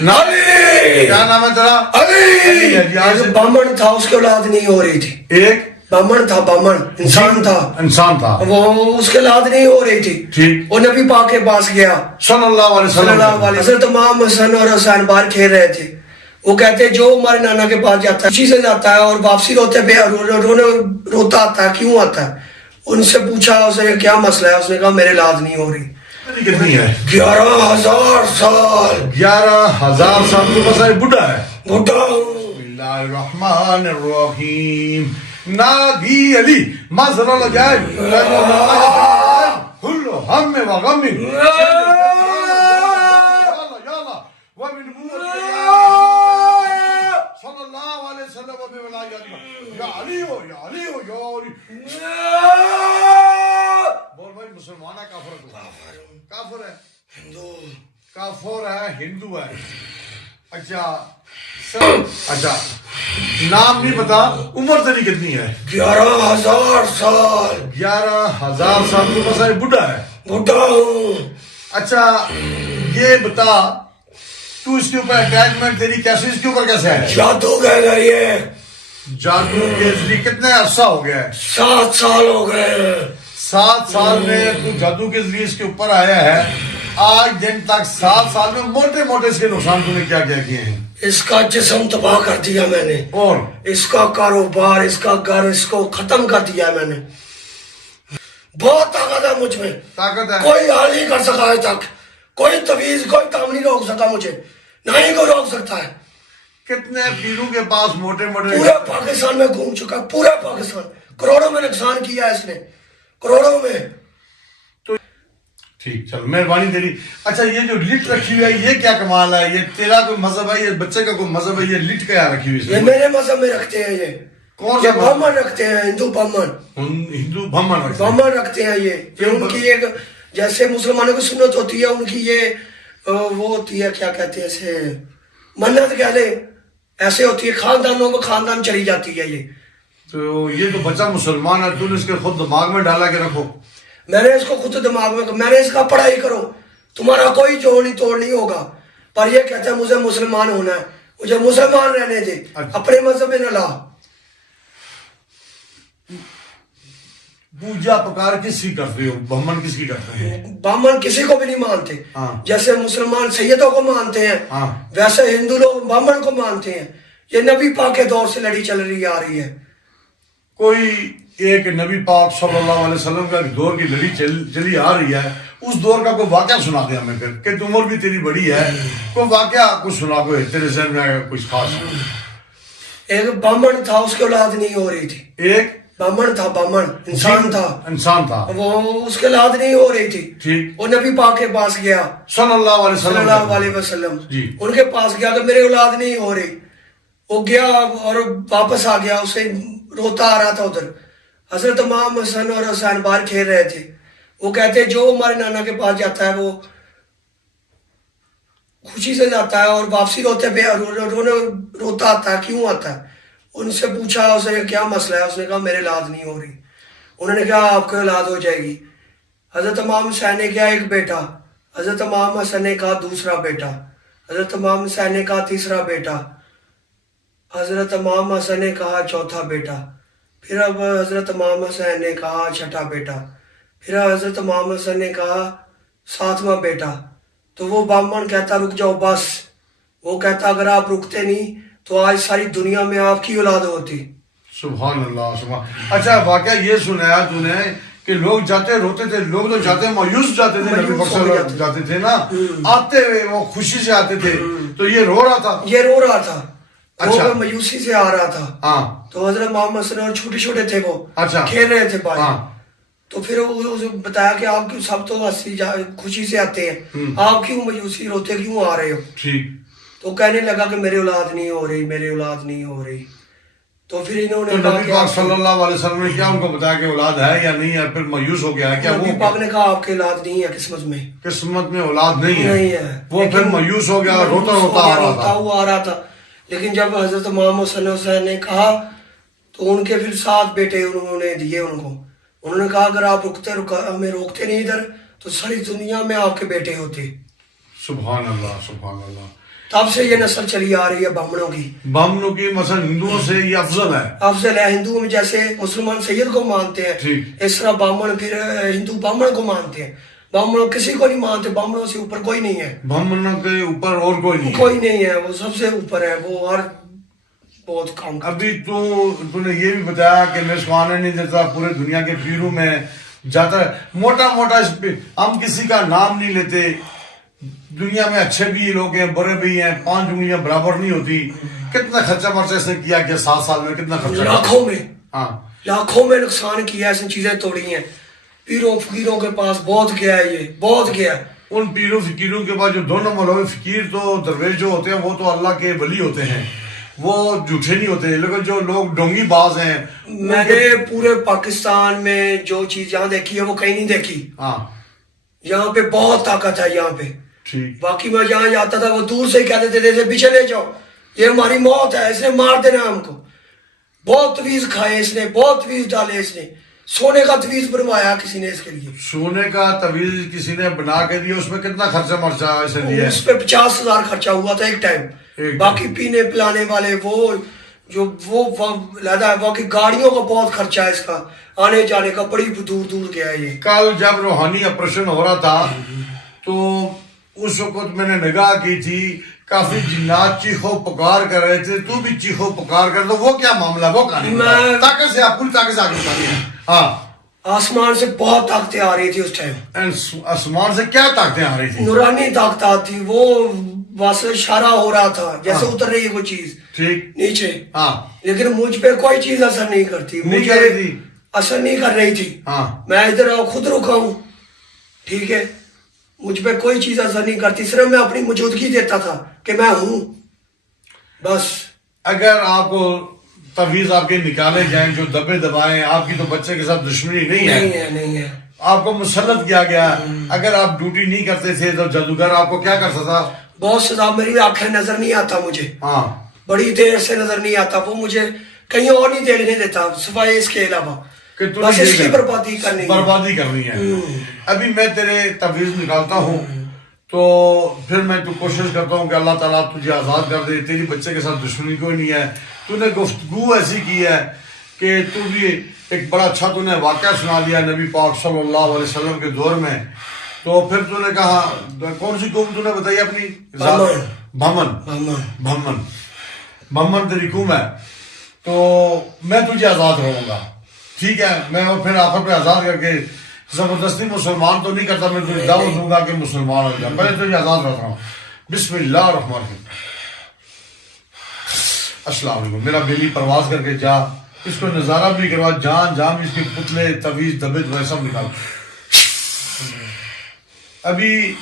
علی کیا نام ہے تیرا؟ علی بامن تھا، اس کی اولاد نہیں ہو رہی تھی. ایک بامن تھا، بامن انسان تھا، انسان تھا، وہ اس کی اولاد نہیں ہو رہی تھی. ٹھیک. وہ نبی پاک کے پاس گیا صلی اللہ علیہ صلی وسلم. اللہ علیہ وسلم. حضرت امام حسن اور حسین باہر کھیل رہے تھے. وہ کہتے جو ہمارے نانا کے پاس جاتا ہے خوشی سے جاتا ہے، اور واپسی روتا آتا ہے. کیوں آتا ہے؟ ان سے پوچھا اس نے کیا مسئلہ ہے؟ اس نے کہا میرے اولاد نہیں ہو رہی. کتنی ہے؟ 11,000 سال. 11,000 سال تو بس بڈھا ہے. بھٹا بسم اللہ الرحمن الرحیم. نادی علی مزر الجائب كل هم وغم صلی اللہ علیہ وسلم یا علی ہو یا علی ہو یا علی. بول بھائی مسلمان ہے کافر ہے؟ کافر ہے، ہندو کافر ہے، ہندو ہے. اچھا نام نہیں پتا. عمر تیری کتنی ہے؟ 11,000 سال. 11,000 سال تو بس بڈھا ہے. بھٹا ہوں. اچھا یہ بتا تو اس کے اوپر اٹیچمنٹ تیری کیسے، اس کے اوپر کیسے ہے؟ جادو کہہ گئے یہ جادو کے ذریعے کتنے عرصہ ہو گیا ہے؟ 7 سال ہو گئے. 7 سال میں تو جادو کے ذریعے اس کے اوپر آیا ہے. آج دن تک 7 سال میں موٹے موٹے اس کے نقصان تو نے کیا کیا کیے ہیں؟ اس کا جسم تباہ کر دیا میں نے، اور اس کا کاروبار، اس کا گھر، اس کو ختم کر دیا میں نے. بہت طاقت ہے مجھ میں، طاقت ہے. کوئی حال نہیں کر سکا آج تک. کوئی تویز، کوئی کام نہیں روک سکا مجھے، نہ ہی کوئی روک سکتا ہے. کتنے پیروں کے پاس موٹے موٹے پورے پاکستان میں گھوم چکا، پورا پاکستان. کروڑوں میں نقصان کیا ہے اس نے، کروڑوں میں. ٹھیک چل مہربانی تیری. اچھا یہ جو لٹ رکھی ہوئی ہے یہ کیا کمال ہے؟ یہ تیرا کوئی مذہب ہے؟ یہ بچے کا کوئی مذہب ہے؟ یہ لٹ کیا رکھی ہوئی یہ ہے؟ میرے مذہب میں رکھتے ہیں. یہ کون یہ سا بامن رکھتے ہیں، ہندو بامن. ہندو بھمن رکھتے ہیں. بامن رکھتے ہیں. یہ ان کی ایک جیسے مسلمانوں کی سنت ہوتی ہے، ان کی یہ وہ ہوتی ہے، کیا کہتے ہیں اسے، منت کہہ لیں، ایسے ہوتی ہے. خاندانوں کو خاندان چلی جاتی ہے یہ. تو یہ تو بچہ مسلمان ہے، تو نے اس کے خود دماغ میں ڈالا کے رکھو. میں نے اس کو خود دماغ میں نے اس کا پڑھائی کرو، تمہارا کوئی جوڑ نہیں توڑ نہیں ہوگا. پر یہ کہتا ہے مجھے مسلمان ہونا ہے، مجھے مسلمان رہنے دے، اپنے مذہب میں نہ لا. پوجا پکار کس کی کرتے ہو؟ بہمن کس کی کرتے ہیں؟ بامن کسی کو بھی نہیں مانتے. جیسے مسلمان سیدوں کو مانتے ہیں، ویسے ہندو لوگ بامن کو مانتے ہیں. یہ نبی پاک کے دور سے لڑی چل رہی آ رہی ہے. کوئی ایک نبی پاک صلی اللہ علیہ وسلم کا دور کی لڑی چلی آ رہی ہے، اس دور کا کوئی واقعہ سنا دے ہمیں پھر، کہ عمر بھی تیری بڑی ہے، کوئی واقعہ کچھ سنا، کوئی تیرے ذہن میں کچھ خاص. ایک بامن تھا، اس کی اولاد نہیں ہو رہی تھی. ایک بامن تھا، بامن انسان تھا، انسان تھا، وہ اس کے اولاد نہیں ہو رہی تھی. ٹھیک. وہ نبی پاک کے پاس گیا صلی اللہ علیہ صلی وسلم. اللہ علیہ وسلم. جی. ان کے پاس گیا کہ میرے اولاد نہیں ہو رہی. وہ گیا اور واپس آ گیا، اسے روتا آ رہا تھا ادھر. حضرت امام حسن اور حسین باہر کھیل رہے تھے. وہ کہتے جو ہمارے نانا کے پاس جاتا ہے وہ خوشی سے جاتا ہے، اور واپسی روتا آتا ہے. کیوں آتا ہے؟ ان سے پوچھا اس نے کیا مسئلہ ہے؟ اس نے کہا میرے اولاد نہیں ہو رہی. انہوں نے کہا آپ کو اولاد ہو جائے گی. حضرت امام حسین نے کہا ایک بیٹا، حضرت امام حسن نے کہا دوسرا بیٹا، حضرت امام حسین نے کہا تیسرا بیٹا، حضرت امام حسن نے کہا چوتھا بیٹا، پھر اب حضرت امام حسین نے کہا چھٹا بیٹا، پھر حضرت امام حسن نے کہا 7واں بیٹا. تو وہ بامن کہتا رک جاؤ بس. وہ کہتا اگر آپ رکتے نہیں تو آج ساری دنیا میں آپ کی اولاد ہوتی. سبحان اللہ سبحان. اچھا واقعہ یہ سنایا تو نے کہ لوگ جاتے روتے تھے، لوگ تو جاتے مایوس جاتے تھے، نبی پاک صلی اللہ علیہ وسلم جاتے تھے نا، آتے ہوئے وہ خوشی سے آتے تھے، تو یہ رو رہا تھا. یہ رو رہا تھا. اچھا. وہ مایوسی سے آ رہا تھا. ہاں. تو حضرت محمد صلی اللہ علیہ وسلم چھوٹے چھوٹے تھے، وہ اچھا کھیل رہے تھے باہر. ہاں. تو پھر اسے بتایا کہ آپ سب تو خوشی سے آتے ہیں، آپ کیوں مایوسی روتے کیوں آ رہے ہو؟ ٹھیک. تو کہنے لگا کہ میری اولاد نہیں ہو رہی، میری اولاد نہیں ہو رہی. تو پھر انہوں نے تو نبی پاک صلی اللہ علیہ وسلم نے کیا ان کو بتایا کہ اولاد ہے یا نہیں ہے؟ پھر مایوس ہو گیا کیا؟ نبی پاک نے کہا آپ کی اولاد نہیں ہے قسمت میں، قسمت میں اولاد نہیں نہیں ہے. ہے. وہ پھر مایوس ہو گیا، روتا روتا آ رہا تھا. لیکن جب حضرت محمد صلی اللہ علیہ وسلم نے کہا تو ان کے پھر 7 بیٹے انہوں نے دیے ان کو. انہوں نے کہا اگر آپ ہمیں روکتے نہیں ادھر تو ساری دنیا میں آپ کے بیٹے ہوتے. سبحان اللہ سبحان اللہ. تب سے یہ نسل چلی آ رہی ہے بامنوں کی. بامنوں کی مثلا ہندوؤں سے یہ افضل ہے. افضل ہے. ہندوؤں میں جیسے مسلمان سید کو مانتے ہیں اس طرح بامن پھر ہندو بامن کو مانتے ہیں. بامنوں کسی کو نہیں مانتے. بامنوں سے اوپر کوئی نہیں ہے. بامنوں کے اوپر اور کوئی نہیں کوئی نہیں ہے. وہ سب سے اوپر ہے. وہ ہر بہت کام. ابھی تو نے یہ بھی بتایا کہ میں اس کو آنے نہیں دیتا. پورے دنیا کے پیروں میں جاتا ہے. موٹا موٹا ہم کسی کا نام نہیں لیتے. دنیا میں اچھے بھی لوگ ہیں برے بھی ہیں. 5 انگلیاں برابر نہیں ہوتی. کتنا خرچہ مرچہ اس نے کیا 7 سال میں کتنا خرچہ لاکھوں میں. ہاں لاکھوں میں نقصان کیا. ایسی چیزیں توڑی ہیں. پیروں فقیروں کے پاس بہت گیا ہے. یہ بہت گیا ہے. ان پیروں فقیروں کے بعد جو 2 نمبر ہوئے فقیر تو درویش جو ہوتے ہیں وہ تو اللہ کے ولی ہوتے ہیں. وہ جھوٹے نہیں ہوتے. لیکن جو لوگ ڈونگی باز ہیں میں نے پورے پاکستان میں جو چیز یہاں دیکھی ہے وہ کہیں نہیں دیکھی. ہاں یہاں پہ بہت طاقت ہے یہاں پہ. ٹھیک. باقی میں جہاں جاتا تھا وہ دور سے ہی کہتے تھے پیچھے لے جاؤ یہ ہماری موت ہے. اس نے مار دینا ہم کو. بہت تویز کھائے اس نے. بہت تویز ڈالے اس نے. سونے کا تویز بنوایا کسی نے اس کے لیے. سونے کا تویز کسی نے بنا کے دیا. اس میں کتنا خرچہ مرچہ اسے دیا؟ اس پہ 50,000 خرچہ ہوا تھا ایک ٹائم. باقی پینے پلانے والے وہ جو وہ لہذا باقی گاڑیوں کا بہت خرچہ ہے اس کا. آنے جانے کا بڑی دور دور گیا ہے یہ. کل جب روحانی آپریشن ہو رہا تھا تو اس وقت میں نے نگاہ کی تھی کافی جنات چیخو پکار کر رہے تھے. تو بھی چیخو پکار کر. تو وہ کیا معاملہ وہ کہانی طاقت سے آپ پوری طاقت سے آگے بتائیے. ہاں آسمان سے بہت طاقتیں آ رہی تھی اس ٹائم. آسمان سے کیا طاقتیں آ رہی تھی؟ نورانی طاقت آتی. وہ واسطے اشارہ ہو رہا تھا جیسے اتر رہی ہے وہ چیز ٹھیک نیچے. ہاں لیکن مجھ پہ کوئی چیز اثر نہیں کرتی. مجھے اثر نہیں کر رہی تھی. ہاں میں ادھر خود رکا ہوں. ٹھیک ہے. مجھ پہ کوئی چیز اثر نہیں کرتی. صرف میں اپنی موجودگی دیتا تھا کہ میں ہوں بس. اگر آپ کو تویز آپ کے نکالے جائیں جو دبے دبائیں آپ کی تو بچے کے ساتھ دشمنی نہیں ہے. نہیں ہے. آپ کو مسلط کیا گیا. اگر آپ ڈیوٹی نہیں کرتے تھے تو جادوگر آپ کو کیا کرتا تھا؟ بہت سزا. میری آنکھیں نظر نہیں آتا مجھے. ہاں بڑی دیر سے نظر نہیں آتا. وہ مجھے کہیں اور نہیں دیکھنے دیتا سوائے اس کے علاوہ. بس اس کی بربادی کرنی ہے. ابھی میں تیرے تویز نکالتا ہوں تو پھر میں تو کوشش کرتا ہوں کہ اللہ تعالیٰ تجھے آزاد کر دے. تیری بچے کے ساتھ دشمنی کوئی نہیں ہے. تو نے گفتگو ایسی کی ہے کہ تو بھی ایک بڑا اچھا تو نے واقعہ سنا دیا نبی پاک صلی اللہ علیہ وسلم کے دور میں. تو پھر تو نے کہا کون سی قوم تو نے بتائی اپنی؟ بھمن تیری قوم ہے. تو میں تجھے آزاد رہوں گا. ٹھیک ہے. میں اور پھر آخر پہ آزاد کر کے زبردستی مسلمان تو نہیں کرتا. میں تجھے دعوت دوں گا کہ مسلمان ہو جا. پہلے تجھے آزاد رہتا ہوں. بسم اللہ الرحمن الرحیم. السلام علیکم. میرا بیلی پرواز کر کے جا. اس کو نظارہ بھی کروا. جان اس کے پتلے تویز دبے دبے سب نکال. ابھی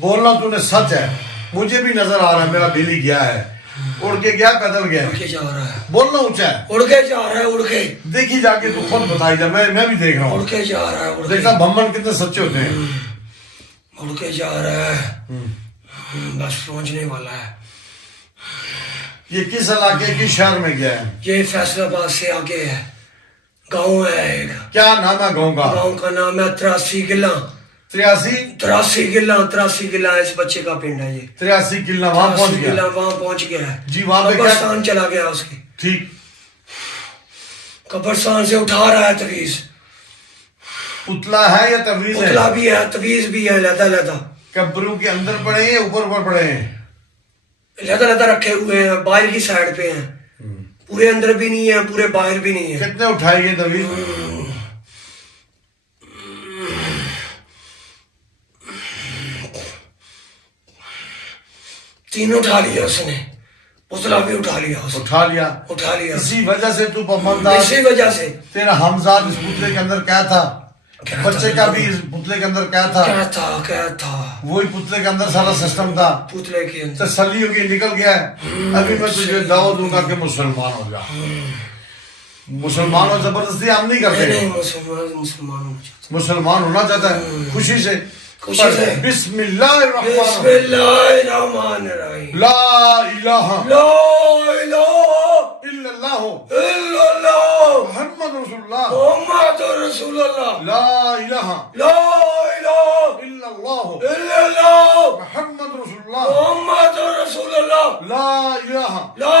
بولنا تو نے سچ ہے. مجھے بھی نظر آ رہا ہے میرا بیلی گیا ہے. اڑ کے گیا پیدل گیا. بولنا اونچا ہے. اڑ کے جا رہا ہے. اڑ کے دیکھی جا کے تو خود بتائی جا. میں بھی دیکھ رہا ہوں. اڑ کے جا رہا ہے. دیکھتا بھمن کتنے سچے ہوتے ہیں. اڑ کے جا رہا ہے. بس پہنچنے والا ہے. یہ کس علاقے کس شہر میں گیا ہے؟ یہ فیصل آباد سے آگے ہے. گاؤں ہے ایک. کیا نام ہے گاؤں کا؟ گاؤں کا نام ہے 83 قلعہ. 83 قلعہ اس بچے کا پنڈ ہے. یہ 83 قلعہ وہاں پہنچ گیا ہے. جی وہاں پہ قبرستان چلا گیا اس کی. ٹھیک. قبرستان سے اٹھا رہا ہے تویز. پتلا ہے یا تویز ہے؟ پتلا بھی ہے تویز بھی ہے. لہدا قبروں کے اندر پڑے ہیں اوپر پڑے ہیں؟ لہدا رکھے ہوئے ہیں. باہر کی سائڈ پہ ہیں. پورے اندر بھی نہیں ہے پورے باہر بھی نہیں ہے. کتنے اٹھائی گئے تویز؟ تینوں اٹھا لیا اس نے. پتلا بھی اٹھا لیا. اسی وجہ سے تو پابند. اسی وجہ سے تیرا حمزہ اس پتلے کے اندر کیا تھا؟ بچے کا بھی اس پتلے کے اندر کیا تھا؟ وہی پتلے کے اندر سارا سسٹم تھا. پتلے کے اندر تسلی ہو گئی نکل گیا ہے. ابھی میں تجھے دعوت دوں گا کہ مسلمان ہو جا. مسلمان ہو زبردستی ہم نہیں کرتے. مسلمان ہونا چاہتا ہے خوشی سے. بسم اللہ الرحمن الرحیم. لا الہ الا اللہ محمد رسول اللہ. رسول اللہ. لا الہ الہ الا اللہ الا اللہ محمد رسول اللہ محمد رسول اللہ لا الہ لا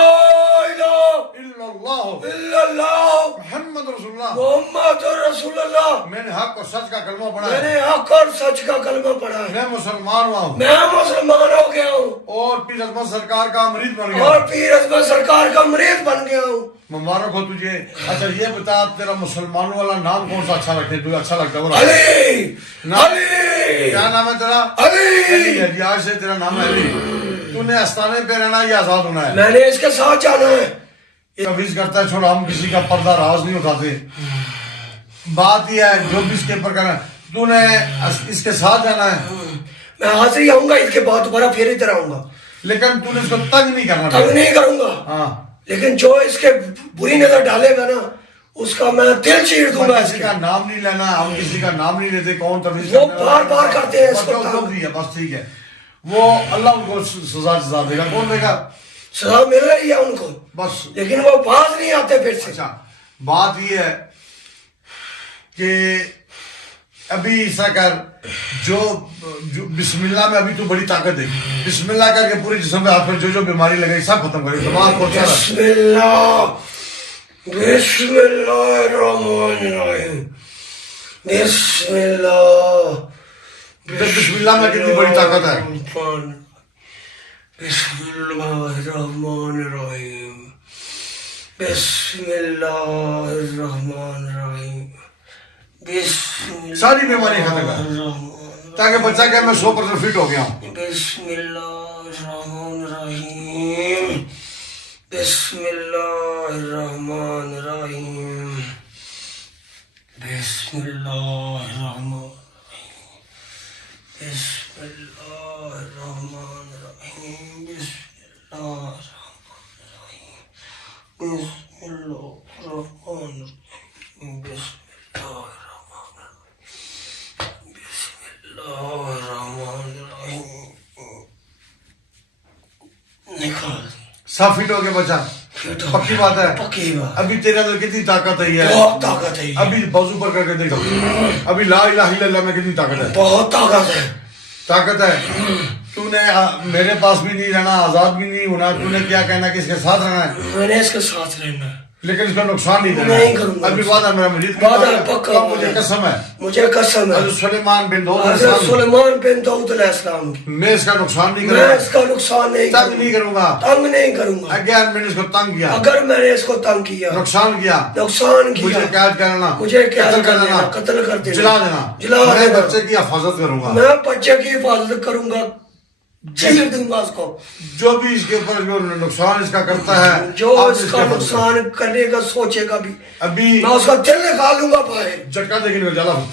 الہ الا اللہ الا اللہ محمد رسول اللہ. محمد رسول اللہ. میں نے حق اور سچ کا کلمہ پڑھا میں ہے. نے حق اور سچ کا کلمہ پڑھا ہے. میں مسلمان ہوا ہوں میں مسلمان ہو گیا ہوں اور پیر احمد سرکار کا مرید بن گیا اور ہوں. پیر احمد سرکار کا مرید بن گیا ہوں. مبارک ہو تجھے. اچھا یہ بتا تیرا مسلمانوں والا نام کون سا اچھا لگتا ہے؟ تجھے اچھا لگتا ہے وہ علی نام؟ علی کیا نام ہے تیرا؟ علی. ہے جی. آج سے تیرا نام ہے علی. تو نے استانے پہ رہنا یا آزاد ہونا ہے؟ میں نے اس کے ساتھ جانا ہے. تویز کرتا ہے چھوڑا، ہم کسی کا پردہ راز نہیں اٹھاتے. بات یہ ہے جو بھی اس کے اوپر کرنا ہے تو نے اس کے ساتھ جانا ہے. میں حاضری آؤں گا اس کے بعد دوبارہ پھر ادھر آؤں گا. لیکن تو نے اس کو تنگ نہیں کرنا. تنگ نہیں کروں گا. ہاں لیکن جو اس کے بری نظر ڈالے گا نا اس کا میں دل چیر دوں گا. کسی کا نام نہیں لینا. ہم کسی کا نام نہیں لیتے. کون تویز وہ بار بار کرتے ہیں اس کو. بس ٹھیک ہے. وہ اللہ ان کو سزا دے گا. کون دے گا؟ سزا مل رہی ہے ان کو بس. لیکن وہ باز نہیں آتے پھر سے. اچھا بات یہ ہے کہ ابھی ایسا کر جو بسم اللہ میں ابھی تو بڑی طاقت ہے. بسم اللہ کر کے پورے جسم پہ ہاتھ پر جو بیماری لگے سب ختم کرے. دماغ کو بسم اللہ بسم اللہ الرحمن الرحیم. بسم اللہ بسم اللہ میں کتنی بڑی طاقت ہے. بسم اللہ الرحمن الرحیم. بسم اللہ الرحمن الرحیم. ساری بیماری ختم کر تاکہ بچہ کہ میں 100% فٹ ہو گیا ہوں. بسم اللہ الرحمن الرحیم. بسم اللہ الرحمن الرحیم. بسم اللہ الرحمن بسم اللہ الرحمن الرحیم. بسم اللہ الرحمن الرحیم. بسم اللہ الرحمن الرحیم. بسم اللہ الرحمن الرحیم. نکال سب فٹ ہو گیا بچہ. پکی بات ہے. پکی بات. ابھی تیرے اندر کتنی طاقت ہے. بہت طاقت ہے. ابھی بازو پر کر کے دیکھو. ابھی لا الہ الا اللہ میں کتنی طاقت ہے. بہت طاقت ہے. طاقت ہے. تو نے میرے پاس بھی نہیں رہنا، آزاد بھی نہیں ہونا. تو نے کیا کہنا کہ اس کے ساتھ رہنا ہے. میں نے اس کے ساتھ رہنا ہے لیکن اس کا نقصان نہیں دینا. نہیں کروں گا. ابھی وعدہ میرا مجید وعدہ ہے پکا. مجھے قسم ہے. مجھے قسم ہے. حضرت سلیمان بن داؤد حضرت سلیمان بن داؤد علیہ السلام کی. میں اس کا نقصان نہیں میں کروں اس کا نقصان نہیں گا. تنگ نہیں کروں گا. تنگ نہیں کروں گا. اگر میں نے اس کو تنگ کیا، اگر میں نے اس کو تنگ کیا، نقصان کیا، نقصان مجھے کیا، قید کرنا، مجھے قید قتل کر دینا، دینا، قتل کر دینا، جلا دینا. جلا میں دینا. بچے کی حفاظت کروں گا. میں بچے کی حفاظت کروں گا. چیر دوں گا اس کو. جو بھی اس کے اوپر جو نقصان اس کا کرتا ہے، جو آپ اس کا حفاظت نقصان کرنے کا سوچے گا بھی ابھی میں اس کا دل نکالوں گا باہر. جھٹکا دیکھنے کو جالا ہوں.